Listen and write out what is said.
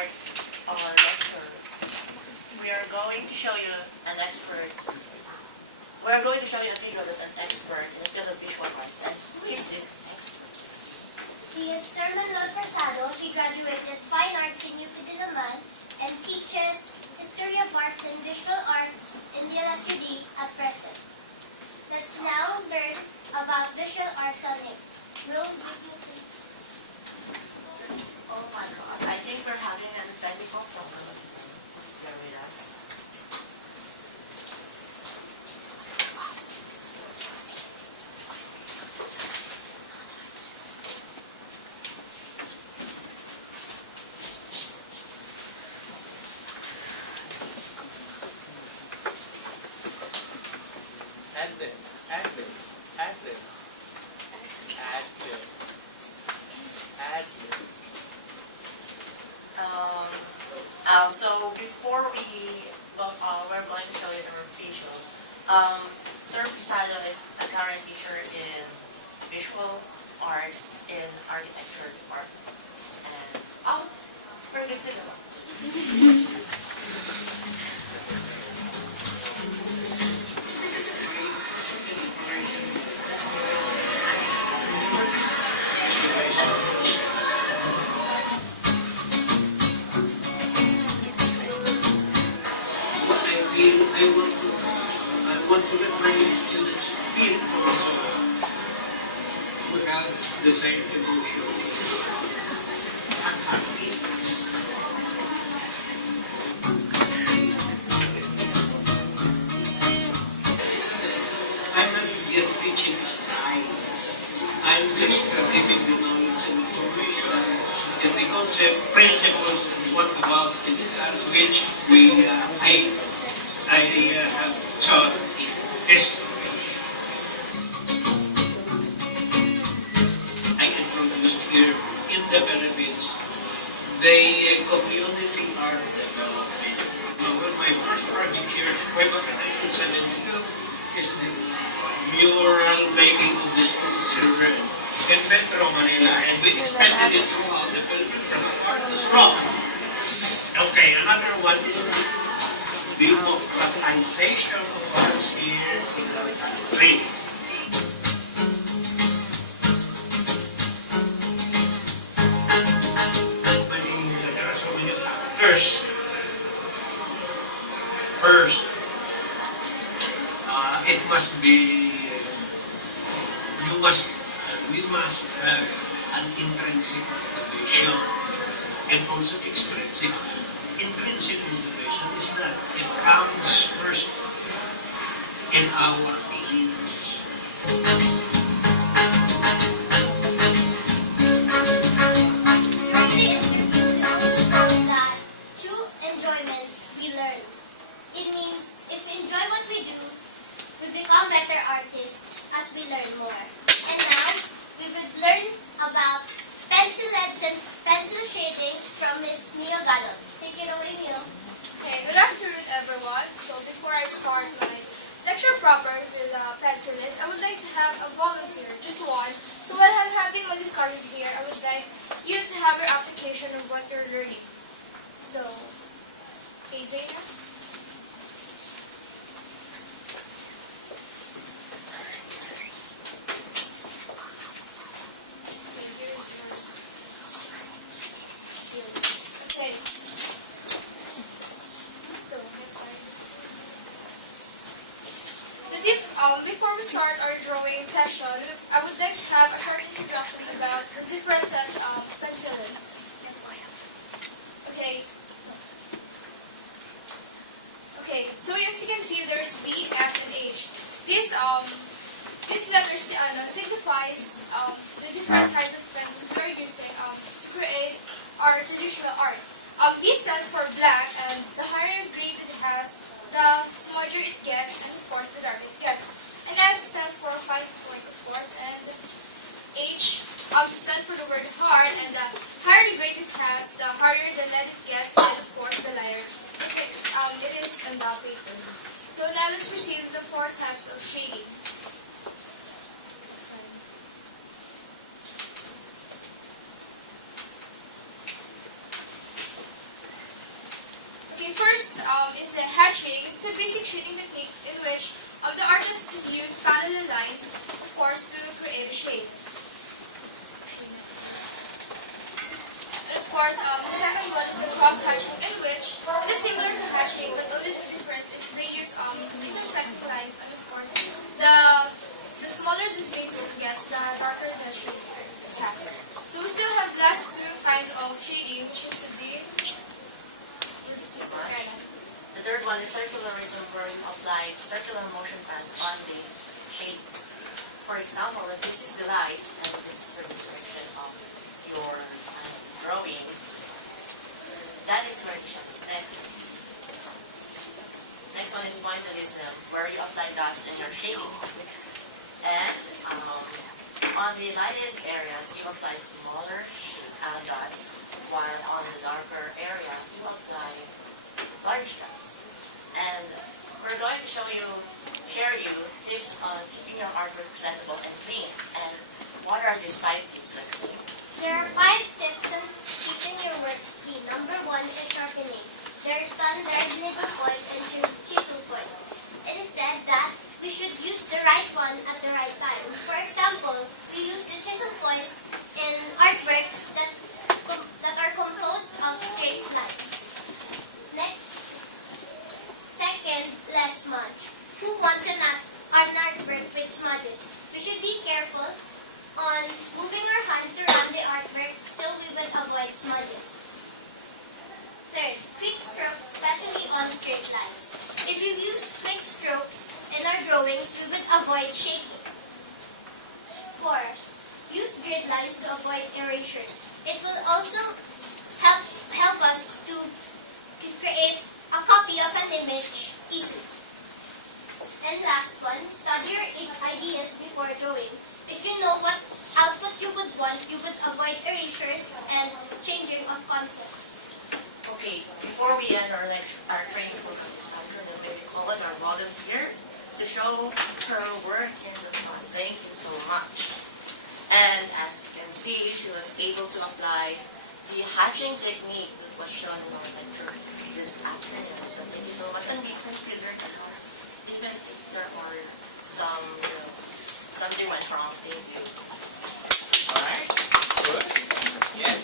start our lecture, we are going to show you an expert. We are going to show you a video of an expert in the field of visual arts. And who is this expert? He is Sir Manuel Prasado. He graduated Fine Arts in UP Diliman and teaches History of Arts and Visual Arts in Dela at present. Let's now learn about visual arts on him. Roll video, please. Oh my God, I think we're having a technical problem. Please bear with us. So before we're going to show you the visual. Sir Prasado is a current teacher in visual arts in architecture department. And we're good to go. I want to let my students feel also we have the same emotion and artists. I'm not yet teaching styles. I'm just giving the knowledge and information and the concept, principles, and what about the styles which I have taught in history. I introduced here in the Philippines the community art development. One of my first projects here, way back in 1972, is the mural making of the school children in Metro Manila, and we extended it throughout the Philippines from art to rock. Okay, another one is democratization of arts here in the country. There are so many factors. First, it must be, we must have an intrinsic motivation and also extrinsic. Intrinsic motivation is that it comes first in our beings. From the interview, we also found that through enjoyment, we learn. It means if we enjoy what we do, we become better artists as we learn more. And now, we will learn about pencil leads and pencil shadings from Miss Mio Gadon. Take it away, Mio. Okay, good afternoon, everyone. So before I start my lecture proper with pencil leads, I would like to have a volunteer, just one. So while I'm having my discussion here, I would like you to have your application of what you're learning. So, okay, Dana? Okay. So, next slide. Before we start our drawing session, I would like to have a short introduction about the differences of pencils. Okay. Okay, so as you can see, there's B, F, and H. These letters signifies the different kinds of pencils we are using to create our traditional art. B stands for black, and the higher grade it has, the smarter it gets, and of course, the darker it gets. And F stands for fine point, of course, and H stands for the word hard, and the higher grade it has, the harder the lead it gets, and of course, the lighter it is in the paper. So now let's proceed with the 4 types of shading. the first is the hatching. It's a basic shading technique in which the artists use parallel lines, of course, to create a shade. And of course, the second one is the cross hatching, in which it is similar to hatching, but only the difference is they use intersecting lines, and of course, the smaller the space it gets, the darker the shade it has. So we still have last two kinds of shading, which is the bead. The third one is circularism, where you apply circular motion paths on the shades. For example, if this is the light and this is the direction of your drawing, that is where the shading. Next one is pointillism, where you apply dots in your shading. And on the lightest areas, you apply smaller dots, while on the darker area, you apply large dots. And we're going to share you tips on keeping your artwork presentable and clean. And what are these 5 tips, Lexzene? There are 5 tips on keeping your work clean. Number 1 is sharpening. There is standard needle point and chisel point. It is said that we should use the right one at the right time. For example, we use the chisel point in artworks that are composed of straight lines. Next, second, less smudge. Who wants an artwork with smudges? We should be careful on moving our hands around the artwork so we will avoid smudges. Third, quick strokes, especially on straight lines. If you use quick strokes in our drawings, we would avoid shaking. 4. Use grid lines to avoid erasures. It will also help us to create a copy of an image easily. And last one, study your ideas before drawing. If you know what output you would want, you would avoid erasures and changing of concepts. Okay, before we end our training for this, I'm going to maybe call on our volunteer to show her work in the front. Thank you so much. And as you can see, she was able to apply the hatching technique that was shown in our lecture this afternoon. So thank you so much. And we hope you learned a lot, even if there are some, something went wrong. Thank you. Alright, good. Yes.